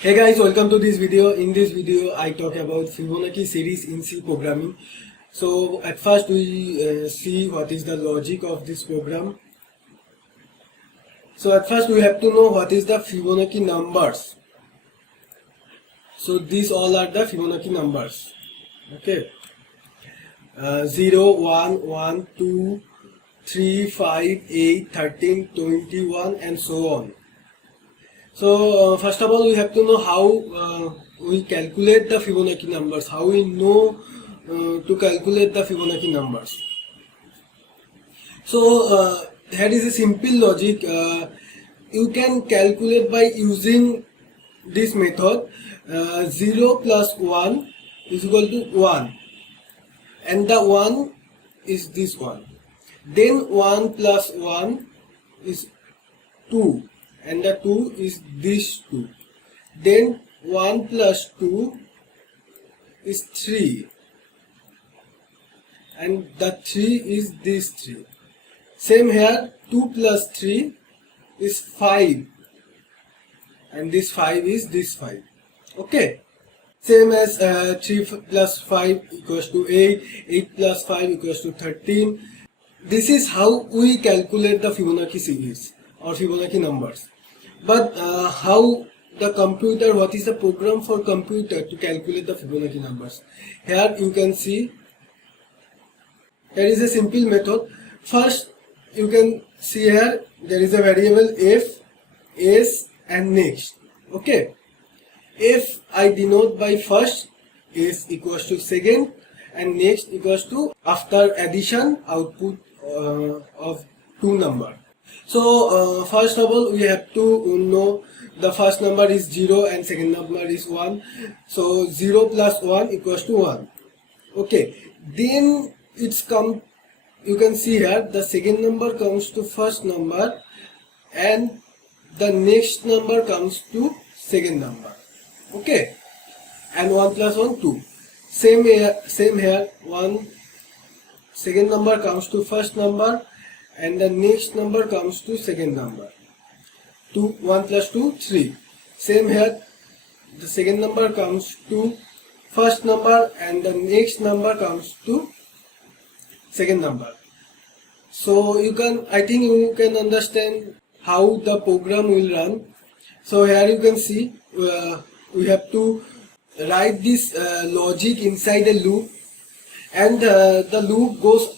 Hey guys, welcome to this video. In this video I talk about Fibonacci series in C programming. So at first we see what is the logic of this program. So at first we have to know what is the Fibonacci numbers. So these all are the Fibonacci numbers. Okay. 0, 1, 1, 2, 3, 5, 8, 13, 21 and so on. So first of all we have to know how we calculate the Fibonacci numbers, how we know to calculate the Fibonacci numbers. So here is a simple logic. You can calculate by using this method. 0 plus 1 is equal to 1 and the 1 is this one. Then 1 plus 1 is 2 and the 2 is this 2. Then 1 plus 2 is 3 and the 3 is this 3. Same here, 2 plus 3 is 5 and this 5 is this 5. Okay. Same as 3 plus 5 equals to 8, 8 plus 5 equals to 13. This is how we calculate the Fibonacci series or Fibonacci numbers. But how the computer, what is the program for computer to calculate the Fibonacci numbers? Here you can see, here is a simple method. First you can see here there is a variable f, s and next. Okay. F I denote by first, s equals to second and next equals to after addition output of two number. So first of all we have to know the first number is 0 and second number is 1. So 0 plus 1 equals to 1. Okay, then it's come, you can see here the second number comes to first number and the next number comes to second number. Okay, and 1 plus 1 2. Same here 1 second number comes to first number and the next number comes to second number. 1 plus 2 3. Same here, the second number comes to first number and the next number comes to second number. So you can, I think you can understand how the program will run. So here you can see we have to write this logic inside a loop, and the loop goes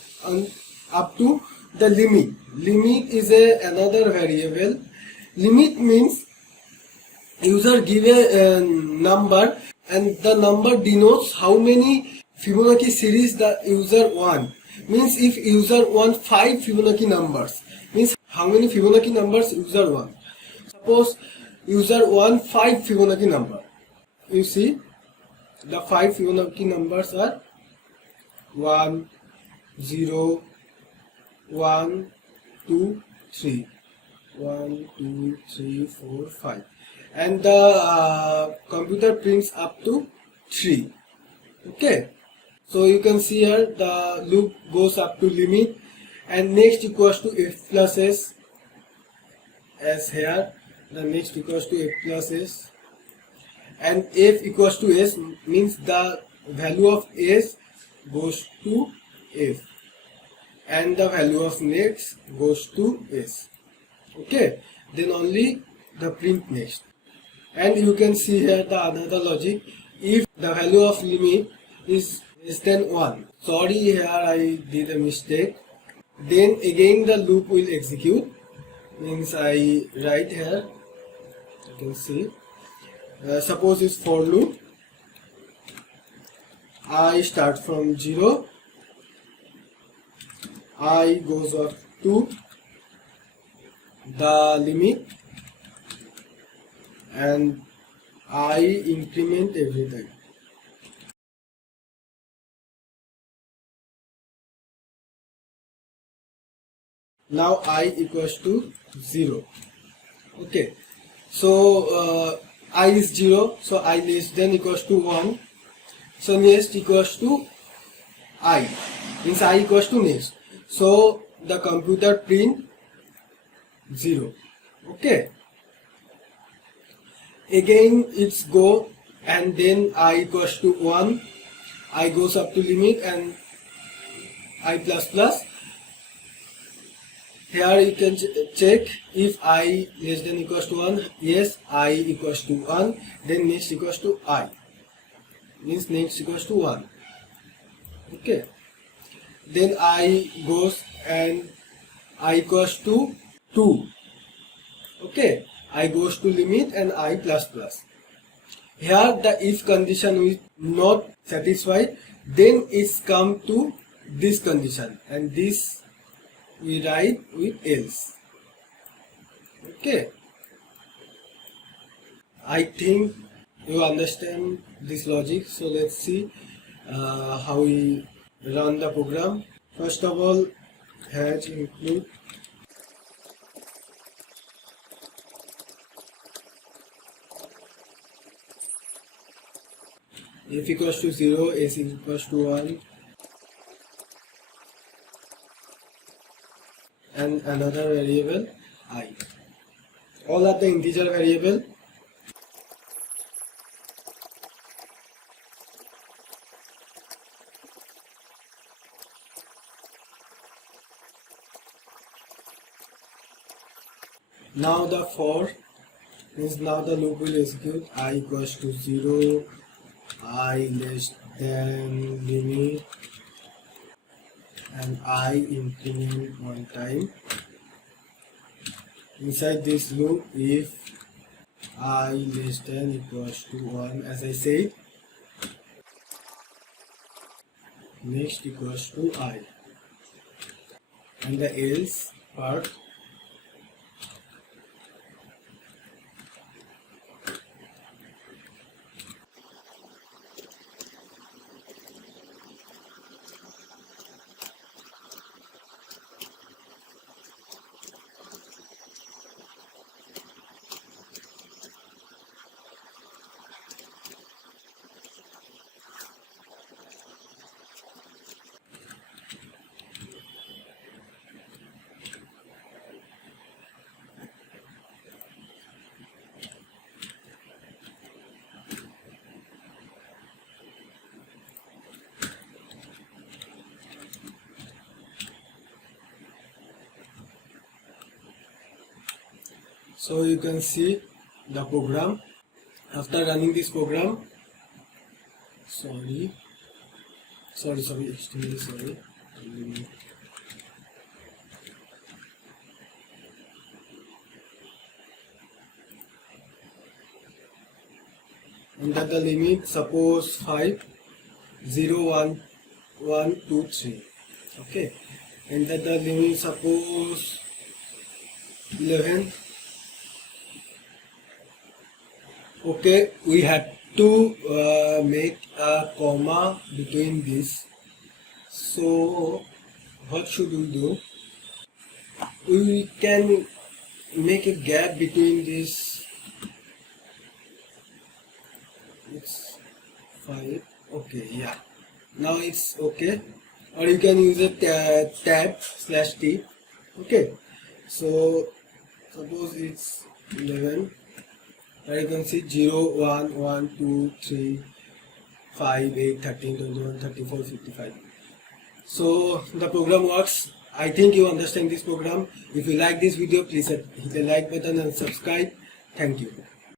up to the limit. Limit is another variable. Limit means user give a number and the number denotes how many Fibonacci series the user want. Means if user want 5 Fibonacci numbers, means how many Fibonacci numbers user want. Suppose user want 5 Fibonacci number. You see the 5 Fibonacci numbers are 1, 0, 1, 2, 3. 1, 2, 3, 4, 5 and the computer prints up to 3. Okay, so you can see here the loop goes up to limit and next equals to f plus s, as here the next equals to f plus s, and f equals to s means the value of s goes to f and the value of next goes to s. Okay, then only the print next. And you can see here the another logic. If the value of limit is less than 1, sorry here I did a mistake, then again the loop will execute. Means I write here, you can see, suppose it's for loop. I start from 0, I goes up to the limit and I increment everything. Now I equals to 0. Okay, so I is 0, so I less than equals to 1. So next equals to I, means I equals to next. So the computer print 0. Okay. again it's go, and then I equals to 1, I goes up to limit and I plus plus. Here you can check if I less than equals to 1, yes, I equals to 1, then next equals to I, means next equals to 1. Okay, then I goes and I equals to 2. Okay, I goes to limit and I plus plus. Here the if condition is not satisfied, then it's come to this condition, and this we write with else. Okay, I think you understand this logic. So let's see how we run the program. First of all, hash include f equals to 0, s equals to 1, and another variable I. All are the integer variable. Now the for means now the loop will execute. I equals to 0, I less than limit, and I increment one time. Inside this loop, if I less than equals to 1, as I said, next equals to I, and the else part. So you can see the program. After running this program, extremely sorry. Enter the limit, suppose 5, 0, 1, 1, 2, 3. Okay. Enter the limit, suppose 11. Okay, we have to make a comma between this. So what should we do? We can make a gap between this. It's 5. Okay, yeah. Now it's okay. Or you can use a tab/t. Okay. So suppose it's 11. You can see 0, 1, 1, 2, 3, 5, 8, 13, 21, 34, 55. So the program works. I think you understand this program. If you like this video, please hit the like button and subscribe. Thank you.